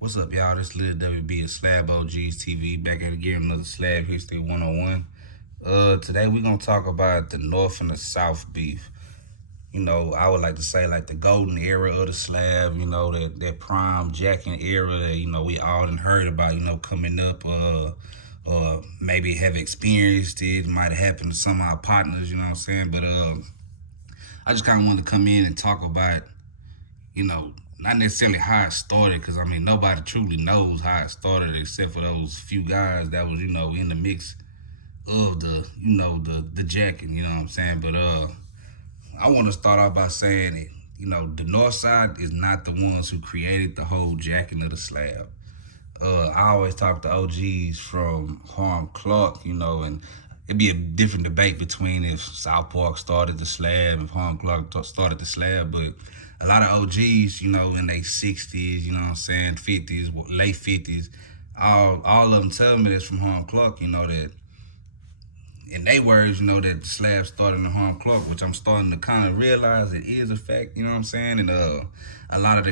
What's up, y'all? This Lil WB of Slab OGs TV back at again, another Slab History 101. Today we're gonna talk about the North and the South beef. I would like to say like the golden era of the slab, that prime jacking era that, we all done heard about, coming up, or maybe have experienced it, might have happened to some of our partners, you know what I'm saying? But I just kinda wanted to come in and talk about not necessarily how it started, because I mean nobody truly knows how it started except for those few guys that was in the mix of the jacking. You know what I'm saying? But I want to start off by saying it. The North Side is not the ones who created the whole jacking of the slab. I always talk to OGs from Harm Clark, and it'd be a different debate between if South Park started the slab, if Harm Clark started the slab, but a lot of OGs, in their 60s, you know what I'm saying, 50s, late 50s, all of them tell me this from Harm Clark, that in their words, that the slab started in Harm Clark, which I'm starting to kind of realize it is a fact, you know what I'm saying? And a lot of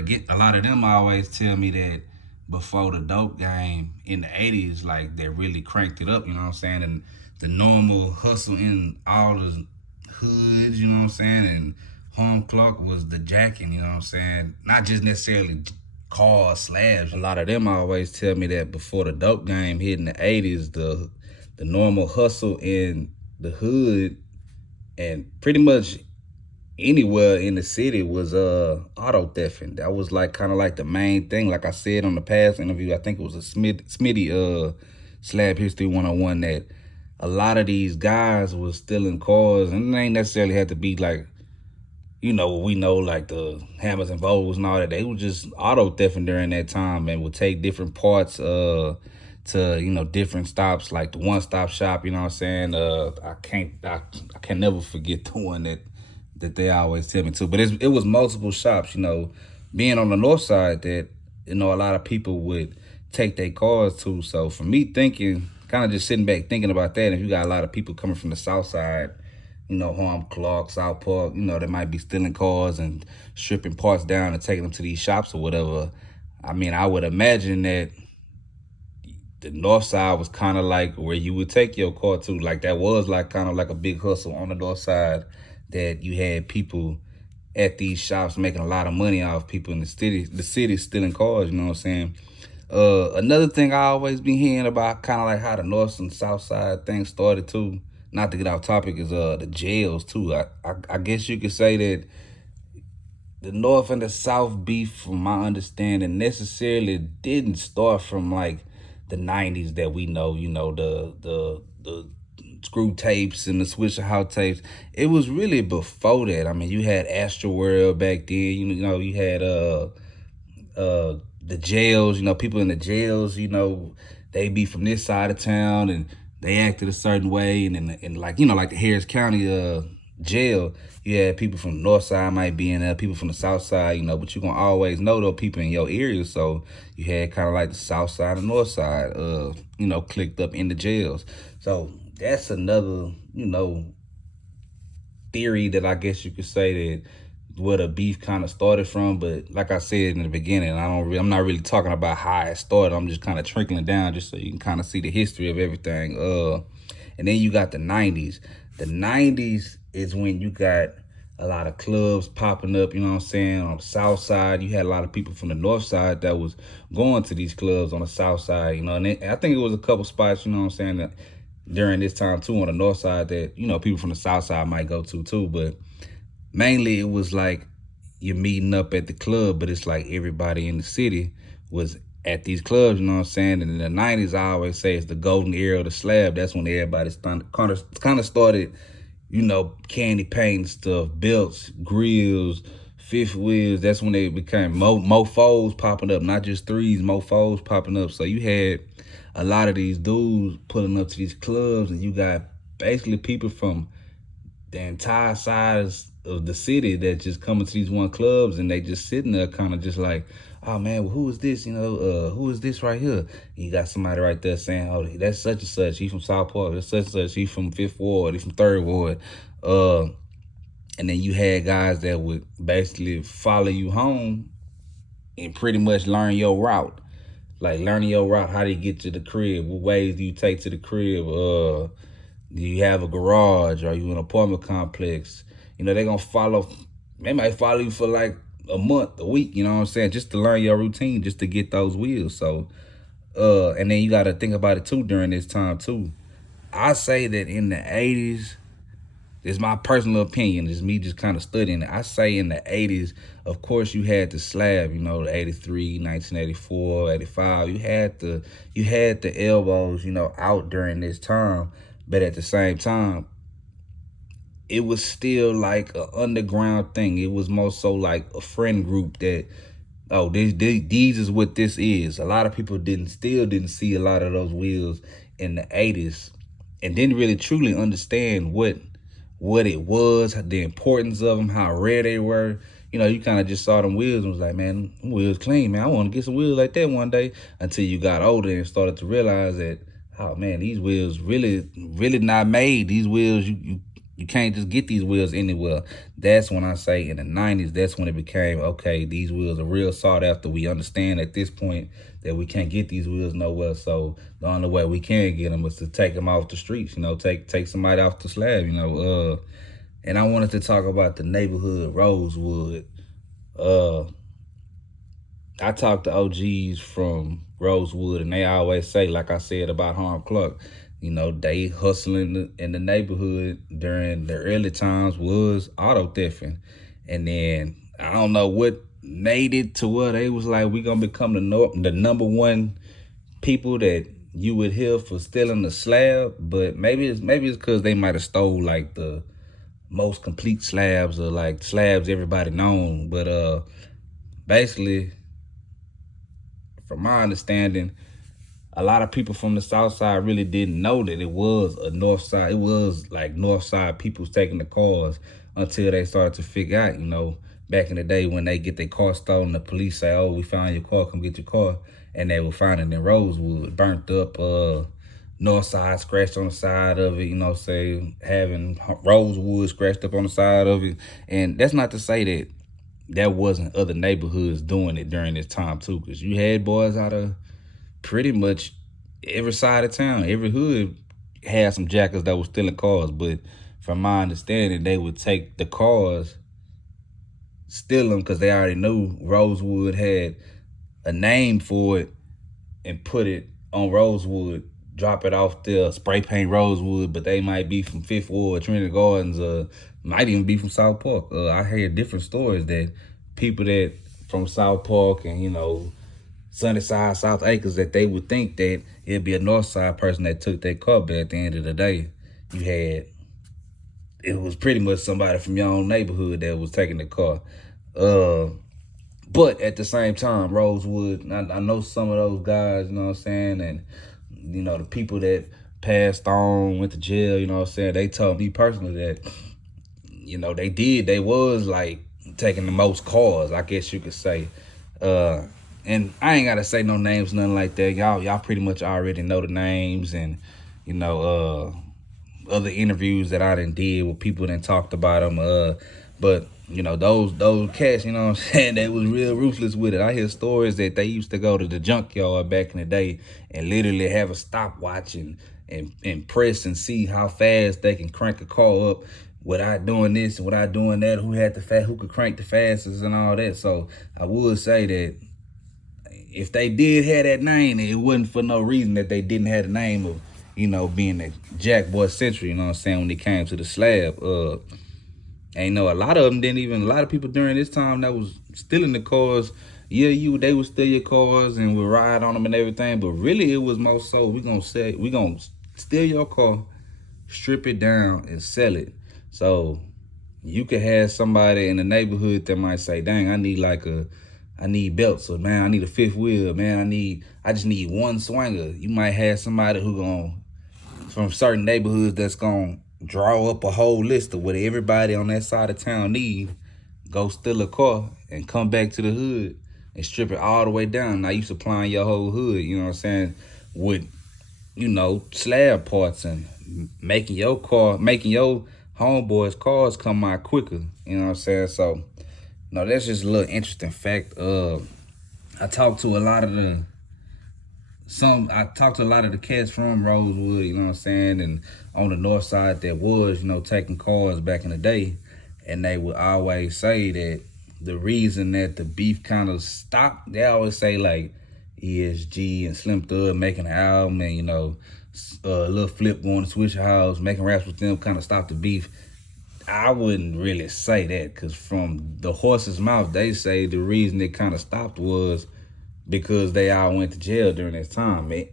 them always tell me that before the dope game in the 80s, like they really cranked it up, you know what I'm saying? And the normal hustle in all the hoods, you know what I'm saying? And Harm Clark was the jacking, you know what I'm saying? Not just necessarily cars, slabs. A lot of them always tell me that before the dope game hit in the 80s, the normal hustle in the hood and pretty much anywhere in the city was auto thefting. That was like kind of like the main thing. Like I said on the past interview, I think it was a Smitty Slab History 101, that a lot of these guys was stealing cars, and it ain't necessarily had to be like, we know like the Hammers and Vogues and all that. They was just auto thefting during that time and would take different parts to different stops, like the one stop shop, you know what I'm saying? I can never forget the one that they always tell me to. But it was multiple shops, being on the north side, that a lot of people would take their cars to. So for me thinking, kind of just sitting back thinking about that, if you got a lot of people coming from the south side, Harm Clark, South Park, they might be stealing cars and stripping parts down and taking them to these shops or whatever. I mean, I would imagine that the north side was kind of like where you would take your car to. Like that was like kind of like a big hustle on the north side, that you had people at these shops making a lot of money off people in the city stealing cars, you know what I'm saying? Another thing I always been hearing about, kind of like how the north and south side thing started too, not to get off topic, is the jails too. I guess you could say that the north and the south beef, from my understanding, necessarily didn't start from like the 90s that we know, the screw tapes and the Swisher House tapes. It was really before that. I mean, you had Astro World back then, you had the jails, people in the jails, they be from this side of town and they acted a certain way. And like the Harris County jail, you had people from the north side might be in there, people from the south side, but you're gonna always know those people in your area. So you had kind of like the south side and north side, clicked up in the jails. So that's another, theory that I guess you could say that where the beef kind of started from. But like I said in the beginning, I'm not really talking about how it started. I'm just kind of trickling down just so you can kind of see the history of everything. And then you got the 90s. The 90s is when you got a lot of clubs popping up, you know what I'm saying? On the south side, you had a lot of people from the north side that was going to these clubs on the south side, and I think it was a couple spots, you know what I'm saying, that during this time too on the north side that, people from the south side might go to too. But mainly it was like you're meeting up at the club, but it's like everybody in the city was at these clubs, you know what I'm saying? And in the 90s, I always say it's the golden era of the slab. That's when everybody kind of started, candy paint stuff, belts, grills, fifth wheels. That's when they became mofos popping up, not just threes, mofos popping up. So you had a lot of these dudes pulling up to these clubs, and you got basically people from the entire sides of the city that just coming to these one clubs, and they just sitting there kind of just like, oh man, well, who is this? Who is this right here? And you got somebody right there saying, oh, that's such and such. He from South Park. That's such and such. He from Fifth Ward. He from Third Ward. And then you had guys that would basically follow you home and pretty much learn your route. like learning your route. How do you get to the crib? What ways do you take to the crib? Do you have a garage? Are you in an apartment complex? You know, they're gonna follow. They might follow you for like a month, a week. You know what I'm saying? Just to learn your routine, just to get those wheels. So, and then you got to think about it too during this time too. I say that in the 80s, it's my personal opinion. It's me just kind of studying it. I say in the 80s, of course, you had the slab, you know, the 83, 1984, 85. You had the elbows, you know, out during this time. But at the same time, it was still like an underground thing. It was more so like a friend group that, oh, these is what this is. A lot of people still didn't see a lot of those wheels in the 80s and didn't really truly understand what it was, the importance of them, how rare they were. You know, you kind of just saw them wheels and was like, man, them wheels clean, man. I want to get some wheels like that one day, until you got older and started to realize that, oh man, these wheels really not made. These wheels, you can't just get these wheels anywhere. That's when I say in the 90s, that's when it became, okay, these wheels are real sought after. We understand at this point that we can't get these wheels nowhere. So the only way we can get them is to take them off the streets, you know, take somebody off the slab, you know. And I wanted to talk about the neighborhood Rosewood. I talk to OGs from Rosewood, and they always say, like I said about Harm Clark, you know, they hustling in the neighborhood during the early times was auto thefting. And then I don't know what made it to where they was like, we gonna become the number one people that you would hear for stealing the slab. But maybe it's because they might have stole like the most complete slabs, or like slabs everybody known. But basically, from my understanding, a lot of people from the South Side really didn't know that it was a North Side. It was like North Side people taking the cars, until they started to figure out, you know, back in the day when they get their car stolen, the police say, oh, we found your car, come get your car. And they would find it in Rosewood, burnt up, North Side scratched on the side of it, you know, say having Rosewood scratched up on the side of it. And that's not to say that there wasn't other neighborhoods doing it during this time too, because you had boys out of pretty much every side of town. Every hood had some jackers that were stealing cars. But from my understanding, they would take the cars, steal them, because they already knew Rosewood had a name for it, and put it on Rosewood, drop it off there, spray paint Rosewood. But they might be from Fifth Ward, Trinity Gardens, might even be from South Park. I heard different stories that people that from South Park and, you know, Sunnyside, South Acres, that they would think that it'd be a North Side person that took their car. But at the end of the day, it was pretty much somebody from your own neighborhood that was taking the car. But at the same time, Rosewood, I know some of those guys, you know what I'm saying? And, you know, the people that passed on, went to jail, you know what I'm saying? They told me personally that, you know, they was like taking the most cars, I guess you could say. And I ain't gotta say no names, nothing like that. Y'all pretty much already know the names, and, you know, other interviews that I done did with people that talked about them. But, you know, those cats, you know what I'm saying, they was real ruthless with it. I hear stories that they used to go to the junkyard back in the day and literally have a stopwatch and press and see how fast they can crank a car up without doing this and without doing that, who could crank the fastest and all that. So I would say that if they did have that name, it wasn't for no reason that they didn't have the name of, you know, being a Jack Boy Century, you know what I'm saying, when it came to the slab. And, you know, a lot of people during this time that was stealing the cars, they would steal your cars and would ride on them and everything. But really, it we gonna steal your car, strip it down, and sell it. So you could have somebody in the neighborhood that might say, dang, I need belts, or man, I need a fifth wheel, man, I just need one swinger. You might have somebody from certain neighborhoods that's gonna draw up a whole list of what everybody on that side of town need, go steal a car and come back to the hood and strip it all the way down. Now you supplying your whole hood, you know what I'm saying, with, you know, slab parts, and making your homeboys' cars come out quicker, you know what I'm saying? So, no, that's just a little interesting fact. I talked to a lot of I talked to a lot of the cats from Rosewood, you know what I'm saying, and on the north side that was, taking cars back in the day, and they would always say that the reason that the beef kind of stopped, they always say like ESG and Slim Thug making an album, and Lil Flip going to Switch House, making raps with them kind of stopped the beef. I wouldn't really say that, because from the horse's mouth, they say the reason it kind of stopped was because they all went to jail during that time, man.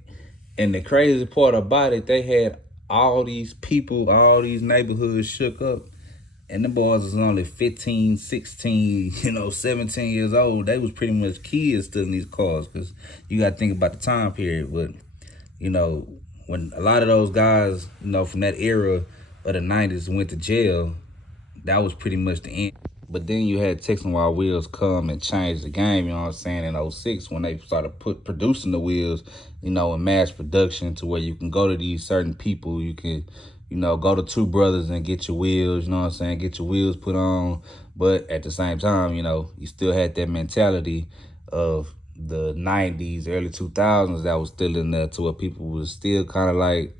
And the crazy part about it, they had all these people, all these neighborhoods shook up, and the boys was only 15, 16, 17 years old. They was pretty much kids still in these cars, because you got to think about the time period. But, when a lot of those guys, from that era of the 90s went to jail, that was pretty much the end. But then you had Texas While Wheels come and change the game, you know what I'm saying, in 06 when they started producing the wheels, in mass production, to where you can go to these certain people. You can, go to Two Brothers and get your wheels, you know what I'm saying, get your wheels put on. But at the same time, you still had that mentality of the 90s, early 2000s that was still in there, to where people was still kind of like,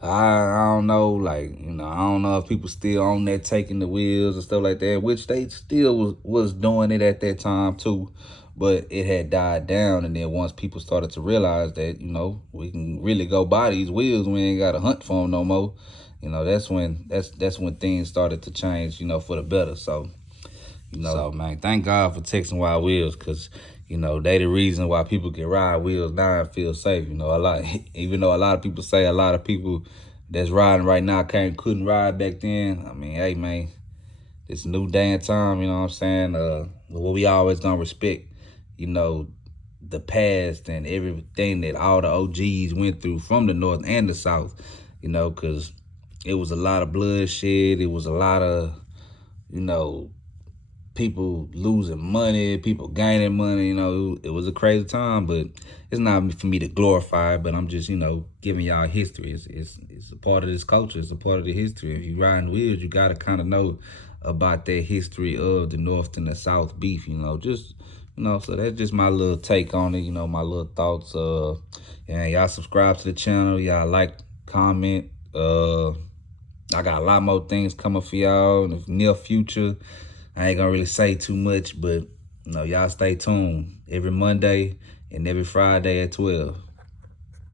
I don't know, like, I don't know if people still on that taking the wheels and stuff like that, which they still was doing it at that time too, but it had died down. And then once people started to realize that, we can really go buy these wheels, we ain't got to hunt for them no more, that's when things started to change, for the better. So, so man, thank God for Texan Wild Wheels, because they the reason why people can ride wheels now and feel safe. Even though a lot of people say a lot of people that's riding right now couldn't ride back then. I mean, hey man, it's a new day and time, you know what I'm saying? What we always gonna respect, the past and everything that all the OGs went through from the North and the South, because it was a lot of bloodshed, it was a lot of, people losing money, people gaining money, it was a crazy time. But it's not for me to glorify it, but I'm just, giving y'all history. It's a part of this culture, it's a part of the history. If you riding wheels, you gotta kind of know about that history of the North and the South beef, so that's just my little take on it, my little thoughts. And y'all subscribe to the channel, y'all like, comment. I got a lot more things coming for y'all in the near future. I ain't gonna really say too much, but y'all stay tuned every Monday and every Friday at 12.